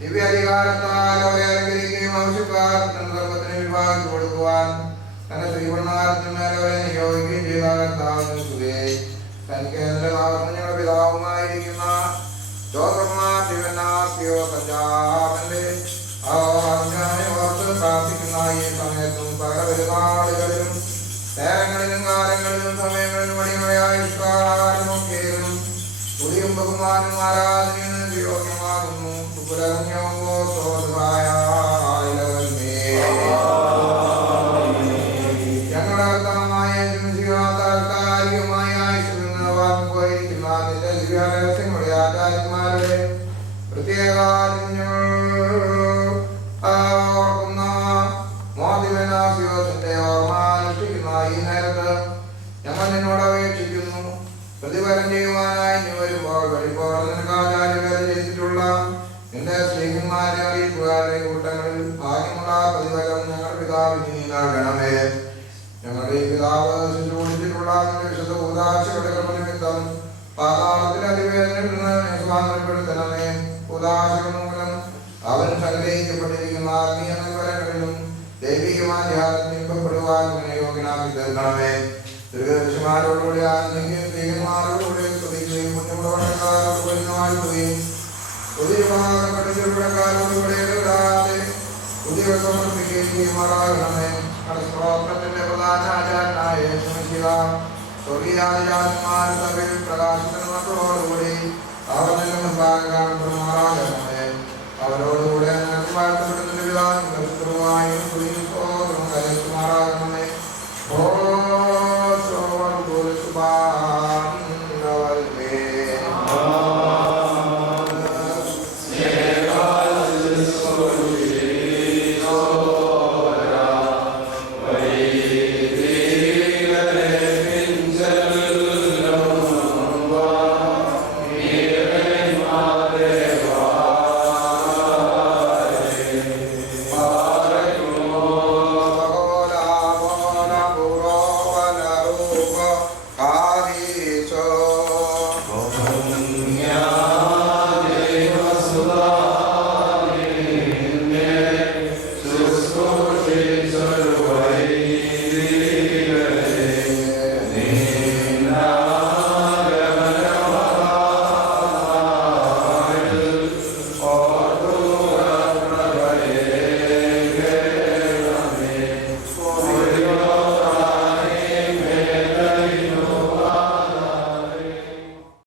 ദിവ്യാധികാരത്താൽ അവരെ അലങ്കരിക്കുകയും ആവശ്യക്കാർക്ക് സമ്പത്തിന് വിഭാഗിച്ചു കൊടുക്കുവാൻ തന്റെ ശ്രീപണ്ണാരത്തിന്മേൽ അവരെ നിയോഗിക്കുകയും ചെയ്ത കർത്താവിന് സ്തുതി. തനിക്ക് ഞങ്ങളുടെ പിതാവുമായിരിക്കുന്ന പഞ്ചാബിന്റെ ഓർത്ത് പ്രാർത്ഥിക്കുന്ന ഈ സമയത്തും സകല പെരുന്നാളുകളിലും നേരങ്ങളിലും കാലങ്ങളിലും സമയങ്ങളിലും വടികളായും പുതിയും ബഹുമാനും ആരാധനയും യോഗ്യമാകുന്നു. ഞങ്ങളുടെ അർത്ഥമായ താൽക്കാലികമായ പോയിരിക്കുന്ന നിന്റെ ദിവ്യരഹസ്യങ്ങളുടെ ആചാര്യന്മാരുടെ പ്രത്യേക ഓർക്കുന്ന മോദിവനാസിയോസിന്റെ ഓർമ്മ അനുഷ്ഠിക്കുന്ന ഈ നേരത്ത് ഞങ്ങൾ നിന്നോട് അപേക്ഷിക്കുന്നു. പ്രതിഫലം ചെയ്യുവാനായി നീ വരുമ്പോൾ വരുമ്പോൾ നിനക്ക് ആചാര്യവേല ചെയ്തിട്ടുള്ള നിന്റെ സ്നേഹിന്മാരെ അറിയിപ്പുകാരുടെ കൂട്ടങ്ങളിൽ ഭാഗ്യമുള്ള പ്രതിഫലം ഞങ്ങളുടെ പിതാവിന് നീ നൽകണമേ. ഞങ്ങളുടെ ഈ പിതാവ് ശുശ്രൂഷിച്ചിട്ടുള്ള നിന്റെ വിശുദ്ധ ഉദാശയുടെ നിമിത്തം പാതാളത്തിൽ അതിവേദനപ്പെടുന്ന സ്വാതന്ത്ര്യപ്പെടുത്തണമേ. ഉദാശകൾ മൂലം അവൻ സംഗ്രഹിക്കപ്പെട്ടിരിക്കുന്ന ആത്മീയ നന്മകളിലും ദൈവികമായ ധ്യാനത്തിൽ ഇമ്പപ്പെടുവാൻ അവനെ യോഗ്യനാക്കി തീർക്കണമേ. ദീർഘദർശിമാരോടുകൂടി ആനന്ദിക്കുകയും സ്ത്രീകന്മാരോടുകൂടി സ്തുതിക്കുകയും കുഞ്ഞുമുളവണക്കാരോടുകൂടി വാഴ്ത്തുകയും പുതിയ പഠിച്ചവരുടെക്കാരോടുകൂടി എഴുതാതെ പുതിയ സമർപ്പിക്കുകയും ചെയ്യുമാറാകണമേ. സ്തോത്രത്തിന്റെ പ്രധാന ആചാരനായ സ്വർഗീയാചാര്യന്മാർ സഭയിൽ പ്രകാശിക്കുന്ന മക്കളോടുകൂടി അവർ മുൻപാകെ കാണപ്പെടുമാറാകണം.